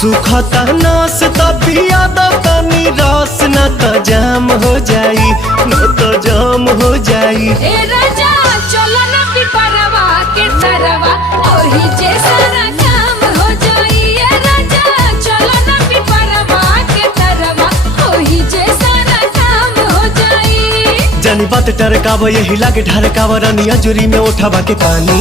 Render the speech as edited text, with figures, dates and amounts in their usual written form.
सुखता नस पिया तनी रस न तो जाम हो जाई, न तो जाम हो जाई। ए राजा चलो ना पिपरवा के तरवा ओही जे सारा काम हो जाई। ए राजा चलो ना पिपरवा के तरवा ओही जे सारा काम हो जाई। जानी बात टरकाव यही लागे ढरकाव रनिया जुरी में उठावा के पानी।